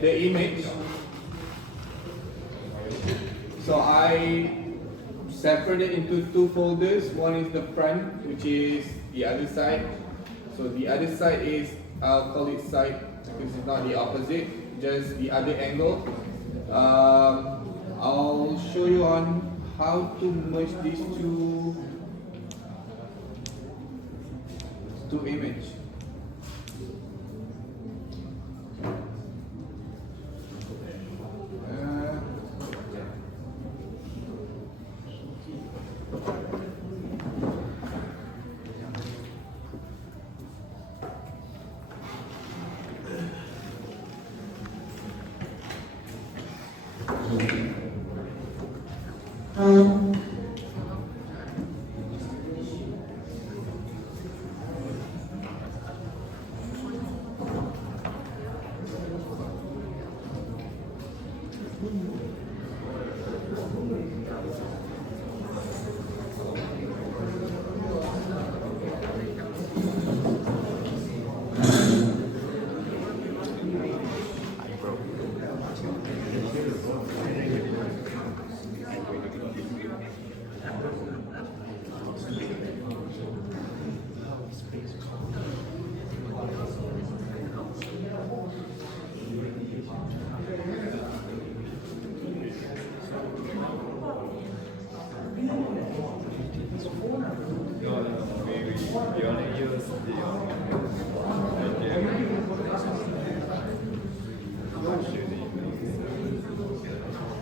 the image. So I separate it into two folders. One is the front, which is the other side. So the other side is, I'll call it side because it's not the opposite, just the other angle. I'll show you on how to merge these two images.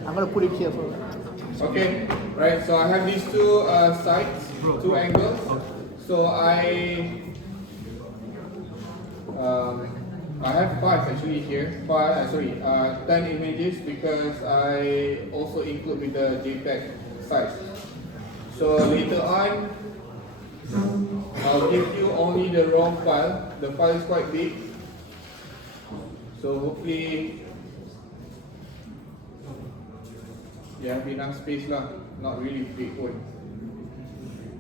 I'm gonna put it here for. Okay, right. So I have these two sides, two angles. So I have 5 actually here. 10 images because I also include with the JPEG size. So later on, I'll give you only the raw file. The file is quite big, so hopefully you have enough space lah. Not really big one.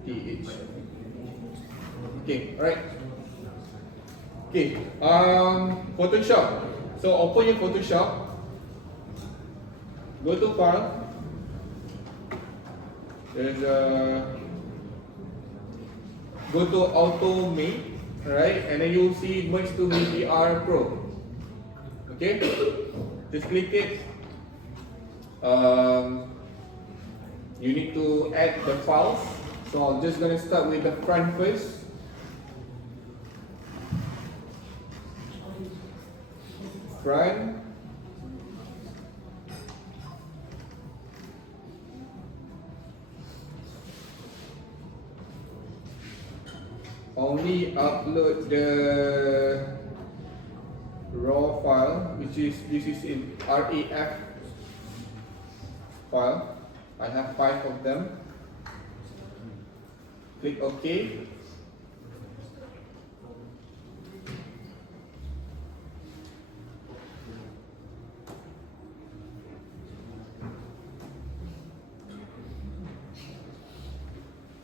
TH. Okay, alright. Okay, Photoshop. So open your Photoshop. Go to File. There's a go to Automate, right? And then you'll see Merge to HDRI Pro. Okay, just click it. You need to add the files. So I'm just gonna start with the front first. Front. Only upload the raw file, which is this is in RAF file. I have 5 of them. Click OK.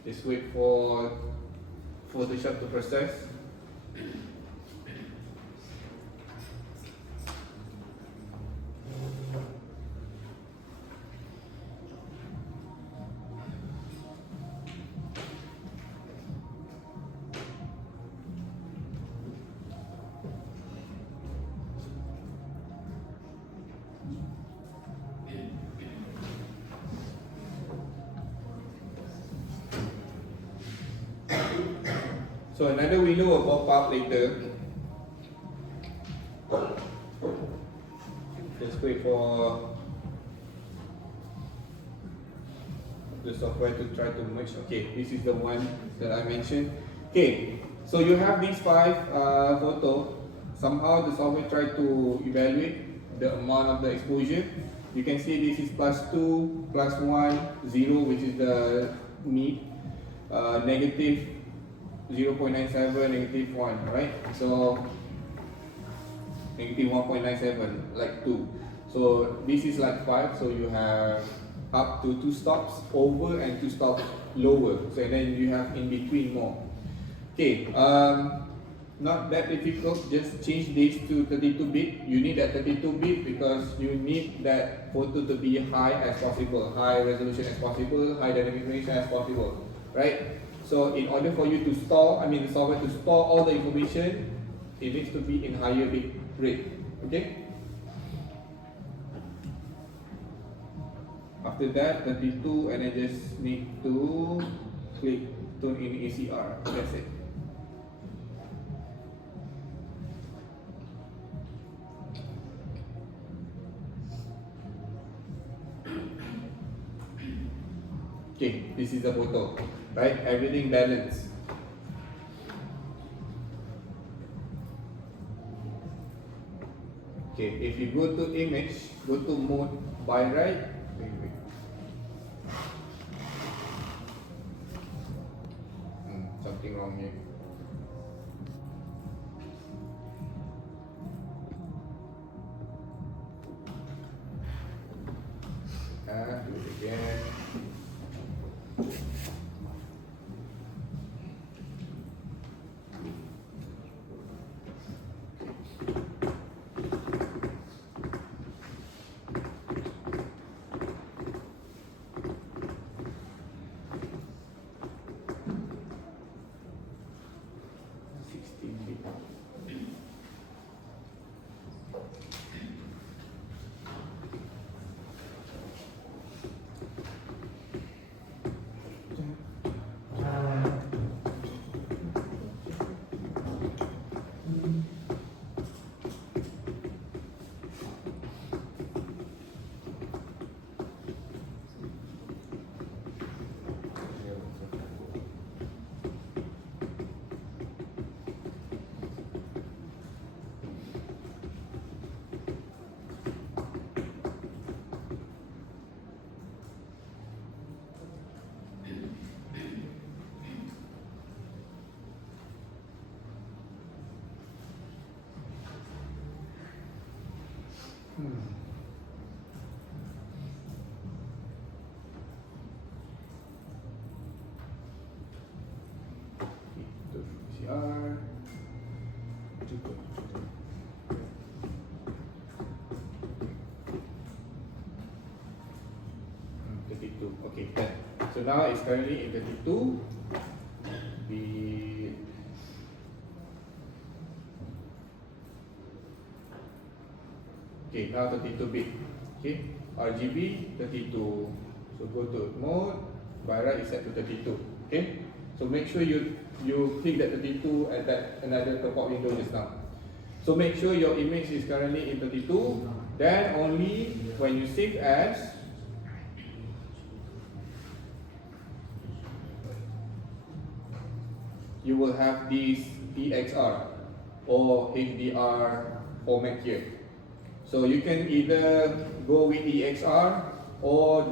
Just wait for Photoshop to process. So another window will pop up later. Just wait for the software to try to merge. Okay, this is the one that I mentioned. Okay, so you have these 5 photos. Somehow the software tried to evaluate the amount of the exposure. You can see this is +2, +1, 0, which is the mid, negative 0.97, -1, right? So negative 1.97, like 2. So this is like 5, so you have up to 2 stops over and 2 stops lower. So and then you have in between more. Okay, not that difficult, just change this to 32-bit. You need that 32-bit because you need that photo to be high as possible, high resolution as possible, high dynamic range as possible, right? So in order for you to store, the software to store all the information, it needs to be in higher bit rate, okay? After that, 32, and I just need to click tune in ACR, that's it. Okay, this is the photo, right? Everything balanced. Okay, if you go to image, go to mode by right. Wait. Something wrong here. Do it again. VCR. 32. Okay, done. So now it's currently in 32. Okay, now 32-bit. Okay, RGB 32. So go to mode, by right is set to 32. Okay, so make sure you click that 32 at that another pop-up window just now. So make sure your image is currently in 32. Then only when you save as, you will have this EXR or HDR format here. So you can either go with EXR or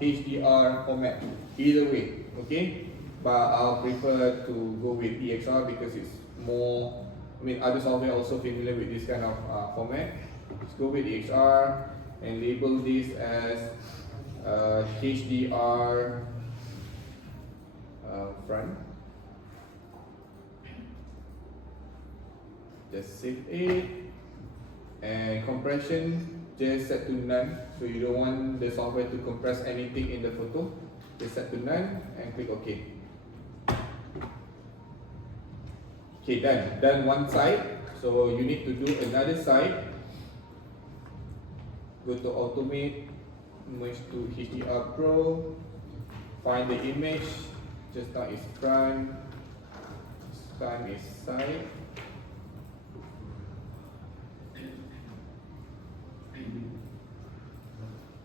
.HDR format, either way, okay? But I'll prefer to go with EXR because it's more, other software also familiar with this kind of format. Let's go with EXR and label this as HDR front. Just save it. And compression, just set to none. So you don't want the software to compress anything in the photo. Just set to none and click OK. Okay, done. Done one side. So you need to do another side. Go to Automate, merge to HDR Pro. Find the image. Just now is front. This time is side.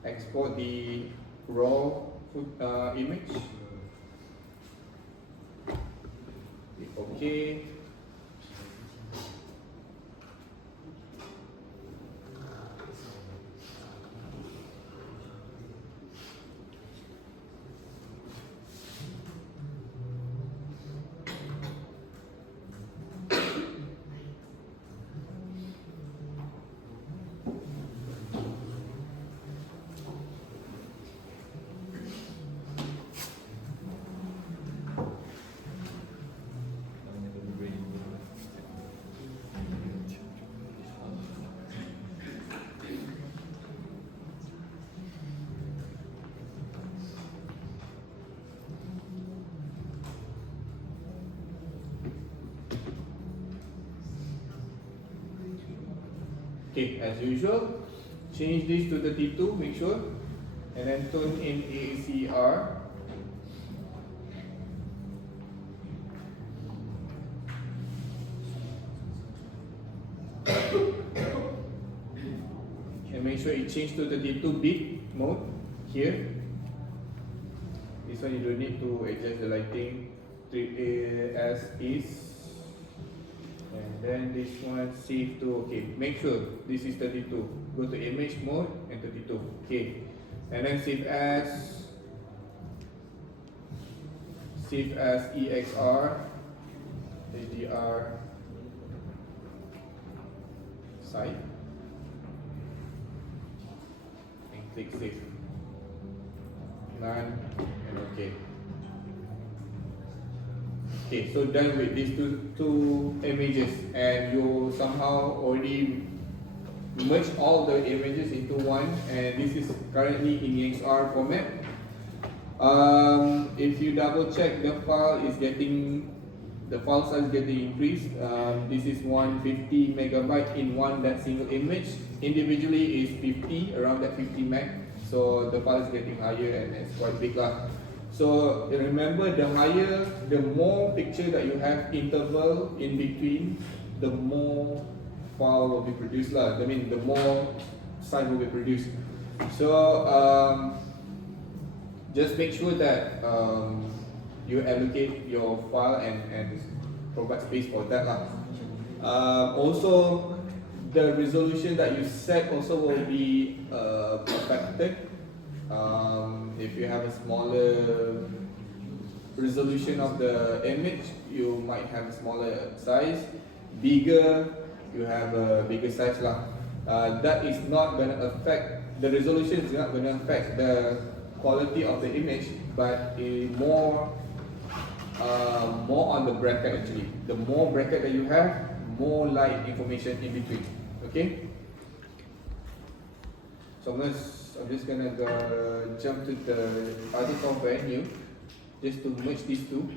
Export the raw image. Click OK. Okay, as usual, change this to 32, make sure, and then tune in ACR. And make sure it change to 32-bit mode here. This one you don't need to adjust the lighting, treat it as is. And then this one save to, okay, make sure this is 32. Go to image mode and 32. Okay. And then save as EXR, HDR site. And click save. None and okay. Okay, so done with these two images, and you somehow already merge all the images into one, and this is currently in EXR format. If you double check, the file size is getting increased. This is 150 megabyte in that single image. Individually is 50, around that 50 meg. So the file is getting higher and it's quite big lah. So remember, the more picture that you have interval in between, the more file will be produced lah. I mean, the more size will be produced. So just make sure that you allocate your file and provide space for that lah. Also, the resolution that you set also will be affected. If you have a smaller resolution of the image, you might have a smaller size. Bigger, you have a bigger size lah. That is not going to affect, the resolution is not going to affect the quality of the image, but more on the bracket actually. The more bracket that you have, more light information in between. Okay? So I'm just gonna jump to the other software new, just to merge these two.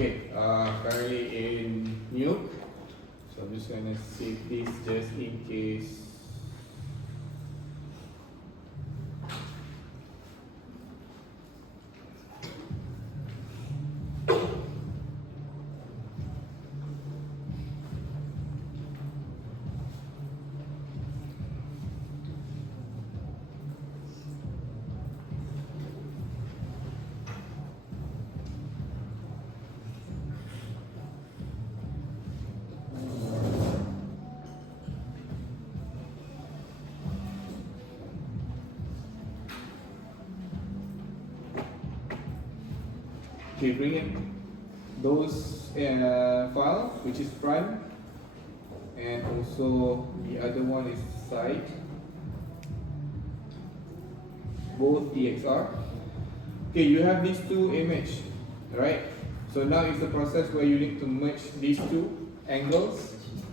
Okay, currently in new, so I'm just gonna save this just in case. Okay, bring in those file, which is front, and also the other one is side, both EXR. Okay, you have these two images, right? So now is the process where you need to merge these two angles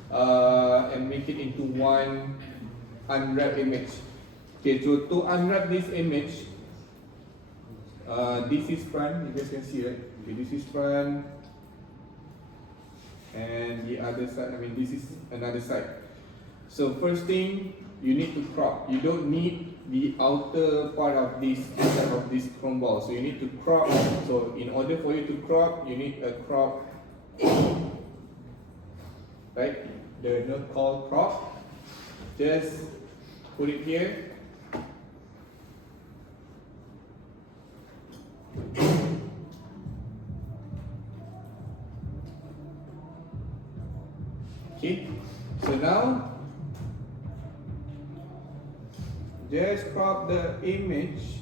and make it into one unwrapped image. Okay, so to unwrap this image, this is front, you guys can see, right? Okay, this is front, and the other side, I mean this is another side. So first thing, you need to crop. You don't need the outer part of this inside of this chrome ball. So you need to crop. So in order for you to crop, you need a crop, right? The note called crop. Just put it here. Okay, so now just crop the image.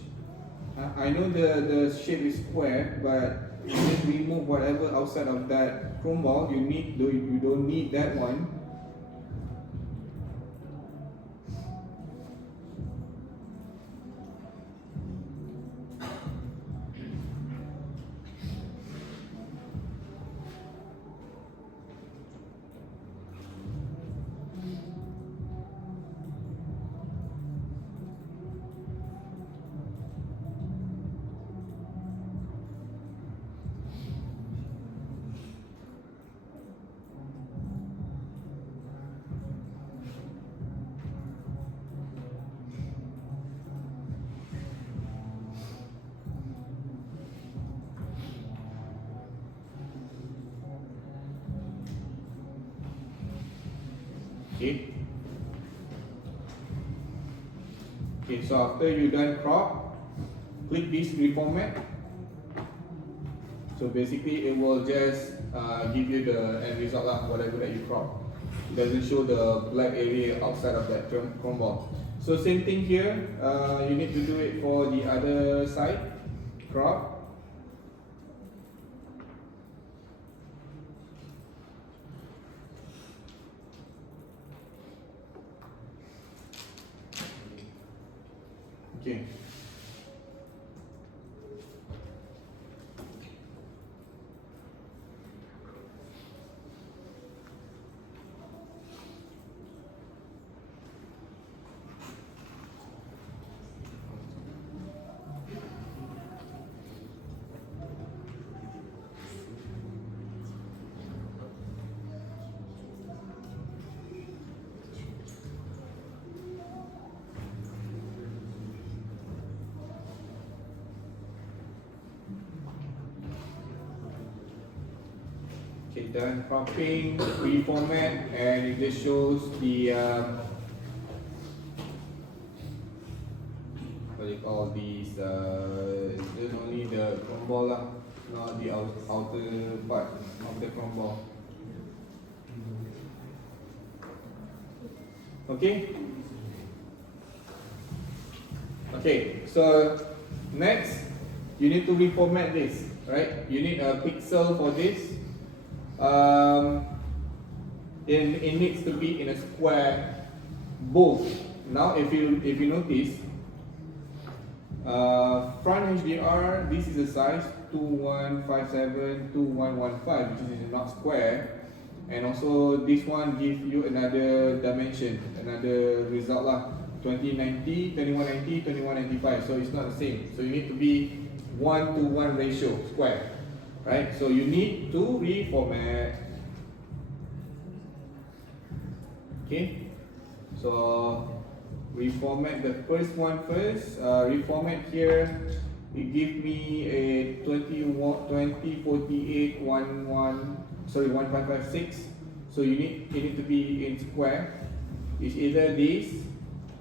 I know the shape is square, but just remove whatever outside of that chrome ball. You don't need that one. Okay. Okay, so after you done crop, click this reformat. So basically it will just give you the end result lah, whatever that you crop. It doesn't show the black area outside of that chrome ball. So same thing here, you need to do it for the other side. Crop. Okay. Okay, done cropping, reformat, and it just shows the what do you call these? Just only the chrome ball lah, not the outer part of the chrome ball. Okay. Okay, so next you need to reformat this, right? You need a pixel for this. It needs to be in a square both. Now if you notice, front HDR, this is a size 2157 2115, which is not square, and also this one gives you another dimension, another result lah, 2090 2190 2195, so it's not the same. So you need to be 1:1 ratio square. Right, so you need to reformat. Okay, so reformat the first one first. Reformat here, it gives me a 2048 1556. So it need to be in square. It's either this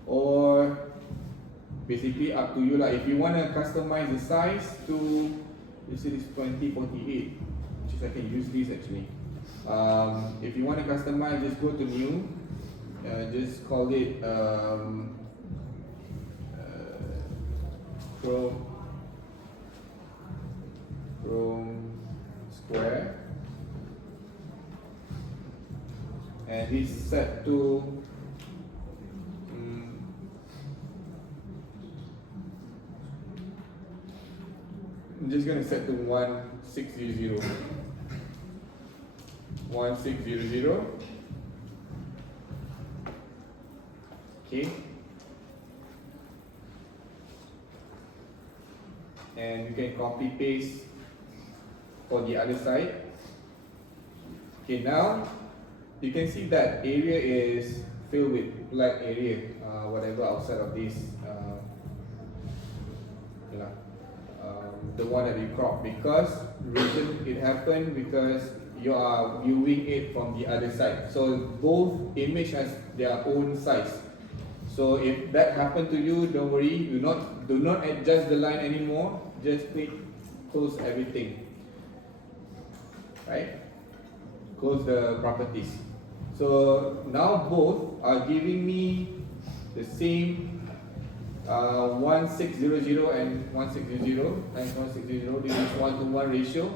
or basically up to you lah. If you wanna customize the size to, you see this 2048, which is I can use this actually. If you want to customize, just go to new, just call it Chrome square, and this set to I'm just going to set to 1600. 1600. Okay. And you can copy paste for the other side. Okay, now you can see that area is filled with black area, whatever outside of this. The one that you crop, because reason it happened because you are viewing it from the other side. So both image has their own size. So if that happened to you, don't worry. Do not adjust the line anymore. Just click close everything. Right? Close the properties. So now both are giving me the same 1600 and 1600 times 1600. This is 1:1 ratio,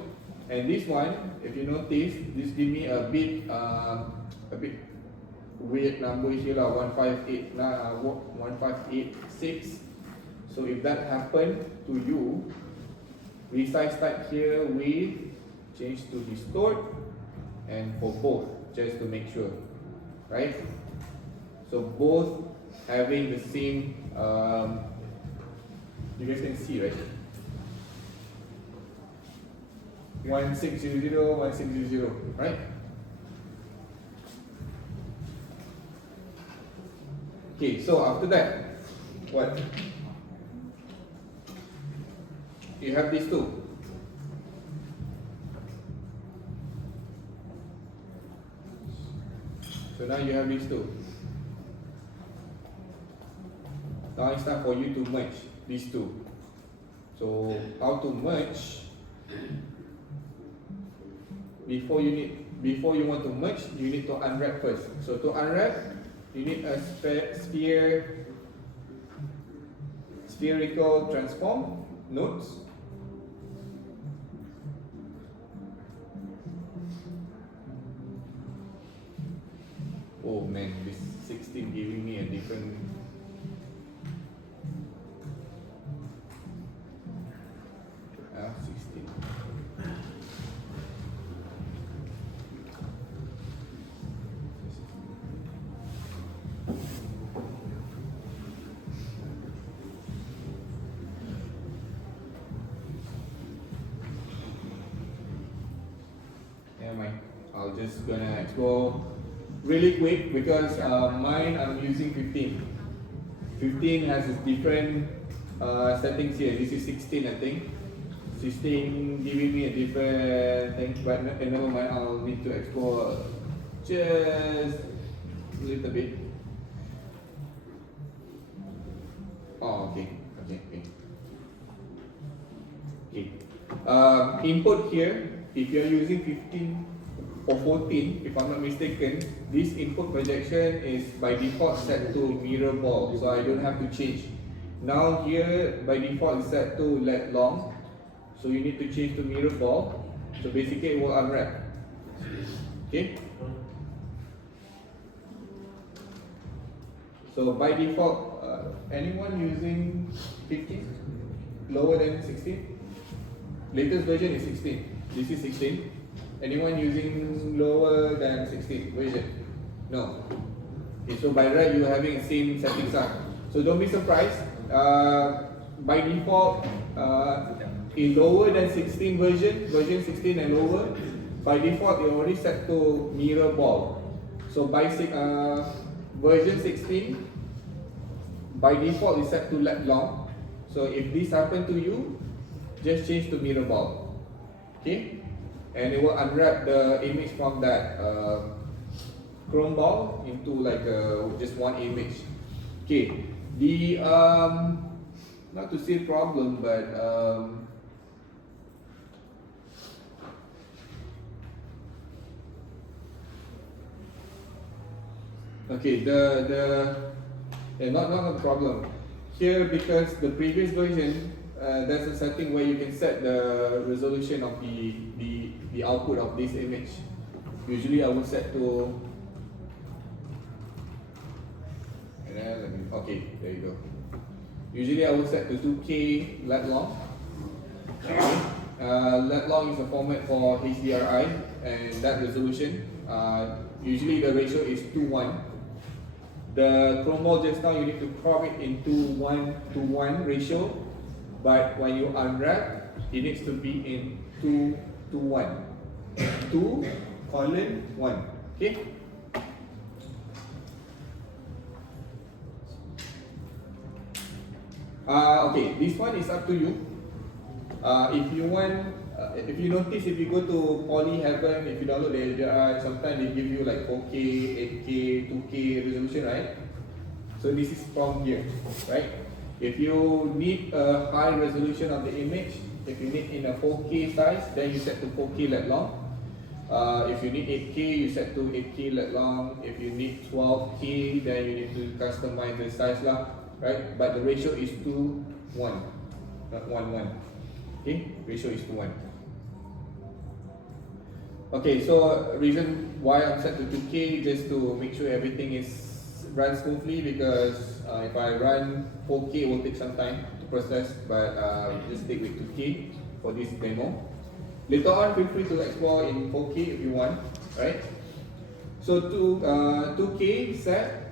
and this one, if you notice, this give me a bit weird number here lah, 1586. So if that happened to you, resize type here with change to distort, and for both, just to make sure, right? So both having the same, you guys can see, right? 1600, 1600, right? Okay, so after that, what? You have these two. So now you have these two. Now it's time for you to merge these two. So how to merge? Before you want to merge, you need to unwrap first. So to unwrap, you need a spherical transform nodes. Oh man, this 16 giving me a different. Ah, 16. Never mind. I'll just gonna explore really quick because mine I'm using 15. 15 has its different settings here. This is 16, I think. 16 giving me a different thing, but never mind. I'll need to explore just a little bit. Oh, okay. Input here. If you are using 15 or 14, if I'm not mistaken, this input projection is by default set to mirror ball, so I don't have to change. Now here by default is set to lat long, so you need to change to mirror ball. So basically it will unwrap. Okay. So by default, anyone using 15 lower than 16? Latest version is 16. This is 16. Anyone using lower than 16 version? No. Okay, so by right you are having the same settings. So don't be surprised. By default, in lower than 16 version 16 and lower, by default you already set to mirror ball. So by version 16, by default is set to lat long. So if this happen to you, just change to mirror ball. Okay. And it will unwrap the image from that chrome ball into like just one image. Okay, the not to say problem, but okay, not a problem here because the previous version. There's a setting where you can set the resolution of the output of this image. Usually I will set to, okay, there you go. Usually I will set to 2K lat long. Lat long is a format for HDRI, and that resolution, usually the ratio is 2:1. The chrome ball just now you need to crop it into 1:1 ratio. But when you unwrap, it needs to be in 2:1. 2:1. Okay? Okay, this one is up to you. If you want, if you notice, if you go to Poly Heaven, if you download the HDRI, sometimes they give you like 4K, 8K, 2K resolution, right? So this is from here, right? If you need a high resolution of the image, if you need in a 4K size, then you set to 4K lat long. If you need 8K, you set to 8K let long. If you need 12K, then you need to customize the size lah, right? But the ratio is 2:1, not 1:1. Okay, ratio is 2:1. Okay, so reason why I'm set to 2K just to make sure everything is run smoothly, because if I run 4K it will take some time to process, but just stick with 2K for this demo. Later on, feel free to explore in 4K if you want, right? So 2K set,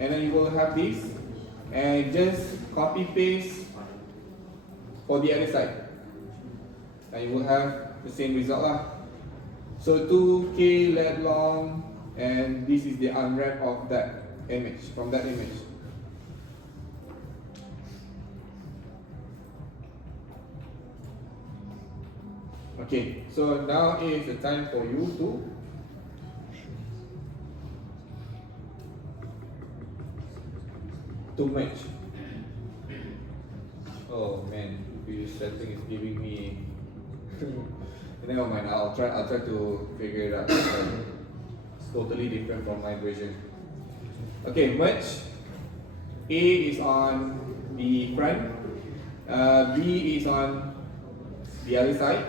and then you will have this, and just copy paste for the other side, and you will have the same result lah. So 2K let long, and this is the unwrap of that image, from that image. Okay, so now is the time for you to merge. Oh man, this setting is giving me. Never mind, I'll try to figure it out. It's totally different from my version. Okay, merge. A is on the front, B is on the other side.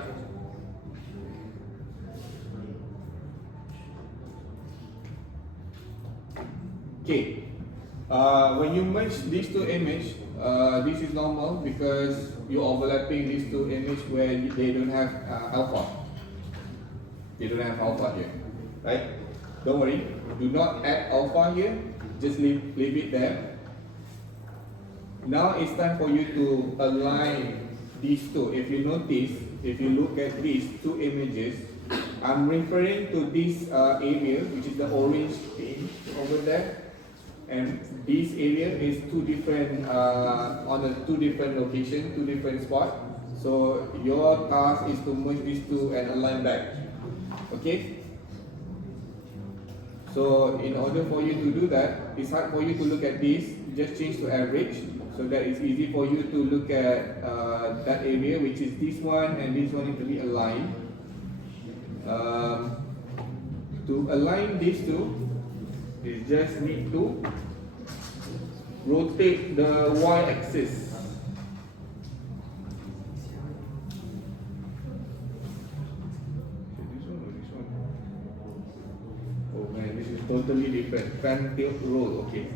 Okay, when you merge these two images, this is normal because you're overlapping these two images where they don't have alpha. They don't have alpha here, right? Don't worry, do not add alpha here, just leave it there. Now it's time for you to align these two. If you notice, if you look at these two images, I'm referring to this area, which is the orange thing over there. And this area is two different on a two different location, two different spots. So your task is to merge these two and align back. Okay. So in order for you to do that, it's hard for you to look at this. Just change to average, so that it's easy for you to look at that area, which is this one and this one need to be aligned. To align these two, you just need to rotate the y-axis. This one or this one? Oh man, this is totally different. Fan tilt roll, okay.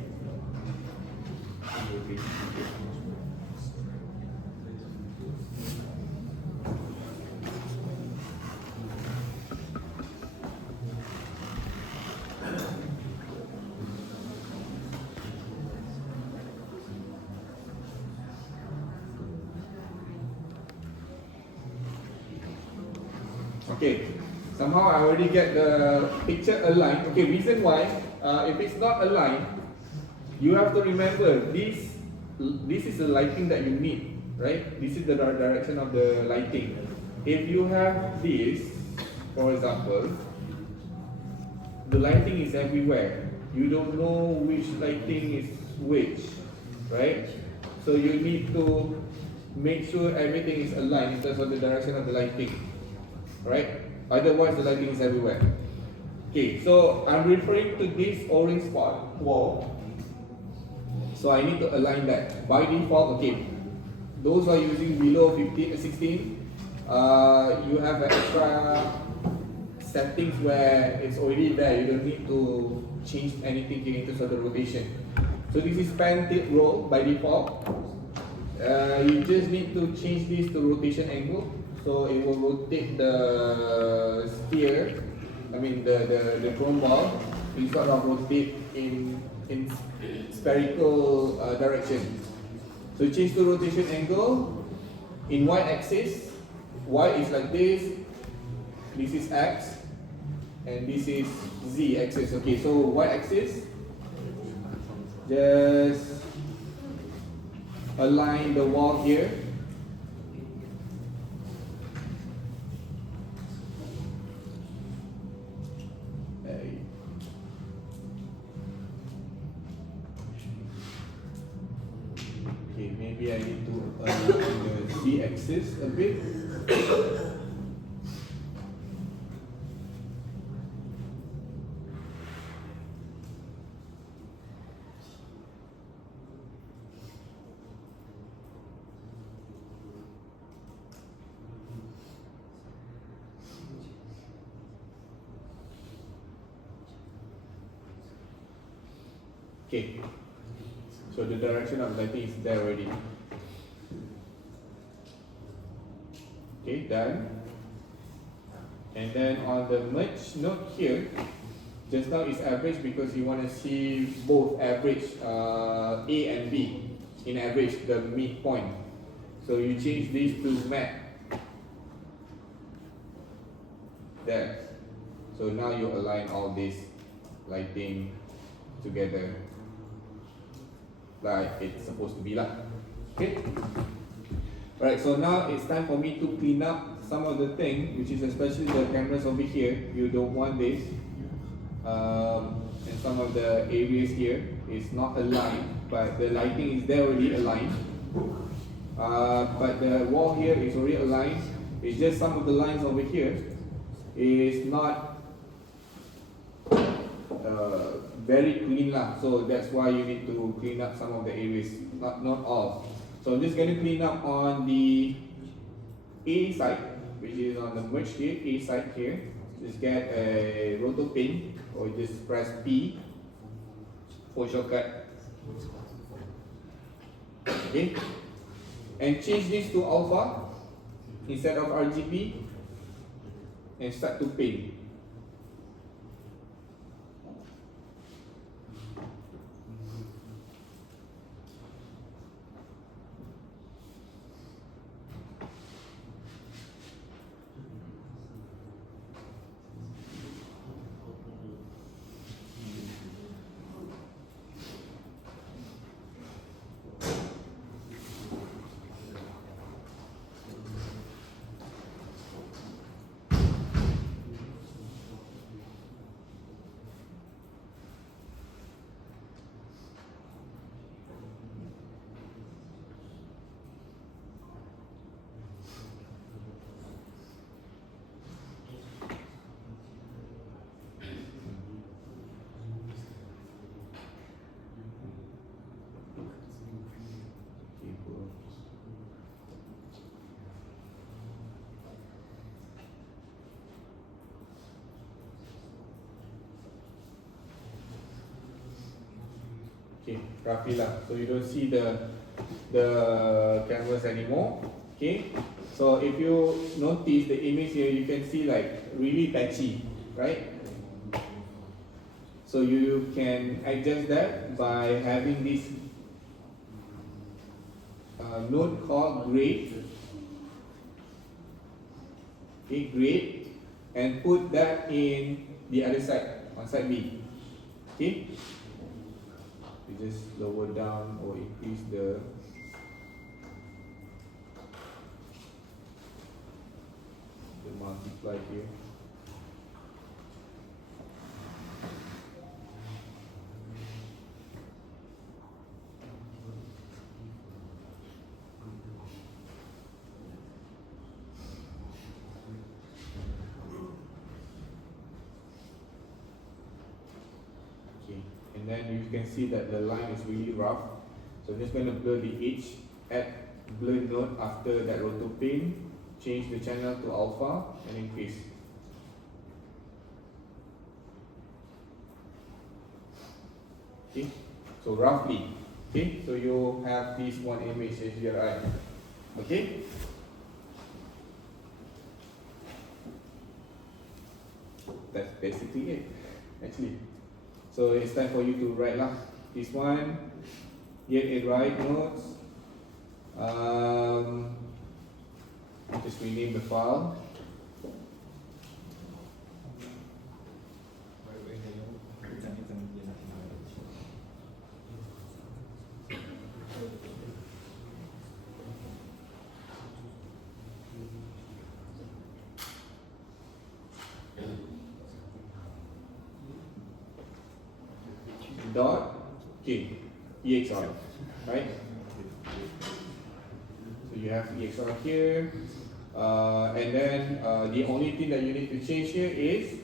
Okay, somehow I already get the picture aligned. Okay, reason why, if it's not aligned, you have to remember this is the lighting that you need, right? This is the direction of the lighting. If you have this, for example, the lighting is everywhere. You don't know which lighting is which, right? So you need to make sure everything is aligned in terms of the direction of the lighting. Right? Otherwise the lighting is everywhere. Okay, so I'm referring to this orange spot wall. So I need to align that. By default, okay, those who are using below 16, you have extra settings where it's already there. You don't need to change anything in terms of the rotation. So this is pan tilt roll by default. You just need to change this to rotation angle. So it will rotate the sphere, the chrome ball, instead of rotate in spherical direction. So change to rotation angle in y-axis. Y is like this is x, and this is z-axis. Okay, so y-axis, just align the wall here. Maybe I need to align the z-axis a bit. Okay, so the direction of lighting is there already. Okay, done. And then on the merge node here, just now is average because you want to see both average A and B in average, the midpoint. So you change this to map. There. So now you align all this lighting together like it's supposed to be lah. Okay. Alright, so now it's time for me to clean up some of the thing, which is especially the cameras over here. You don't want this. And some of the areas here is not aligned, but the lighting is there already aligned. But the wall here is already aligned. It's just some of the lines over here is not very clean lah. So that's why you need to clean up some of the areas, not all. So I'm just going to clean up on the A side, which is on the merge here, A side here. Just get a roto pin or just press P for shortcut. Okay, and change this to alpha instead of RGB and start to paint. Okay, roughly lah. So you don't see the canvas anymore. Okay, so if you notice the image here, you can see like really patchy, right? So you can adjust that by having this node called grade. Okay, grade, and put that in the other side, on side B. Okay. You just lower down or increase the multiply here. And then you can see that the line is really rough. So I'm just going to blur the edge, add blur node after that roto pin, change the channel to alpha and increase. Okay, so roughly, okay, so you have this one image HDRI. Okay. That's basically it, actually. So it's time for you to write lah. This one, get a write notes. Just rename the file. Dot okay, EXR, right? So you have EXR here, and then the only thing that you need to change here is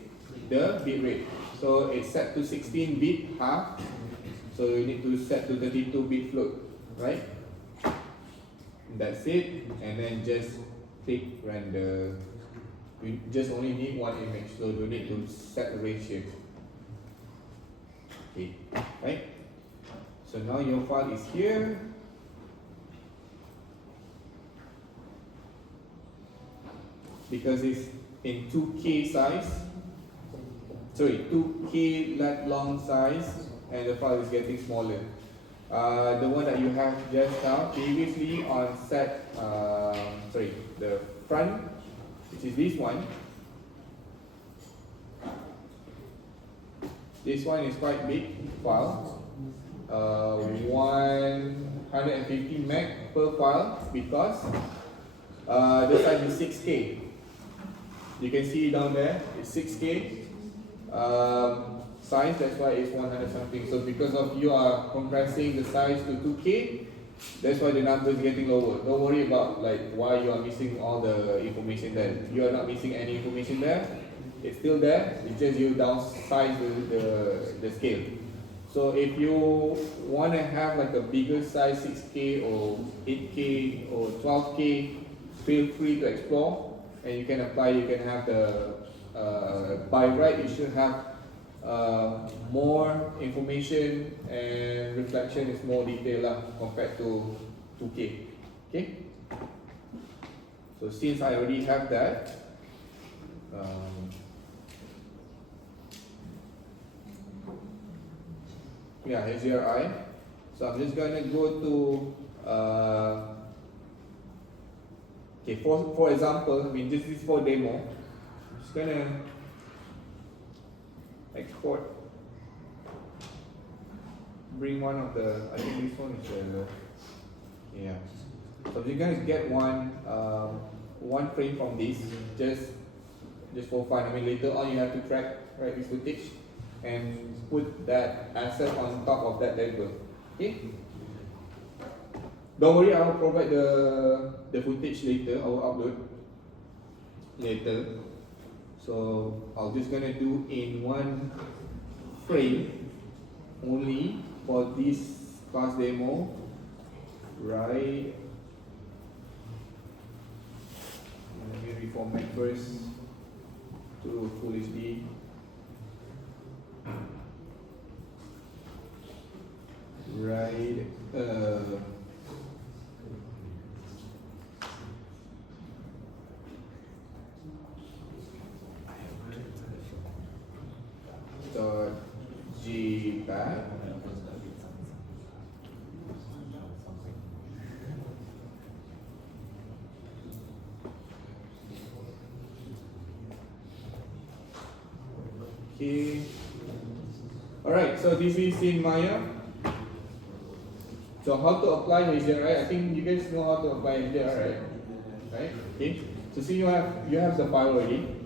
the bit rate. So it's set to 16 bit half, so you need to set to 32 bit float, right? That's it, and then just click render. You just only need one image, so you need to set the range here. Okay, right? So now your file is here. Because it's in 2K size, 2K lat long size, and the file is getting smaller. The one that you have just now, previously on set, the front, which is this one. This one is quite big file, 150 meg per file because the size is 6K. You can see down there, it's 6K size, that's why it's 100 something. So because of you are compressing the size to 2K, that's why the number is getting lower. Don't worry about like why you are missing all the information there. You are not missing any information there. It's still there. It's just you downsize the scale. So if you want to have like a bigger size, 6K or 8K or 12K, feel free to explore. And you can apply, you can have the, by right you should have more information and reflection is more detailed compared to 2K. Okay? So since I already have that, HDRI. So I'm just gonna go to okay, for example, I mean this is for demo. I'm just gonna export. Bring one of the, I think this one is yeah. So you're gonna get one frame from this, just for fun. I mean later on you have to track this footage and put that asset on top of that label. Okay? Don't worry, I will provide the footage later, I will upload later. So I'm just gonna do in one frame only for this class demo, right? Let me reformat first to full HD. Right. .jpeg. Okay. Alright, so this is in Maya. So how to apply HDRI? I think you guys know how to apply HDRI, right? Okay. So see you have the file already.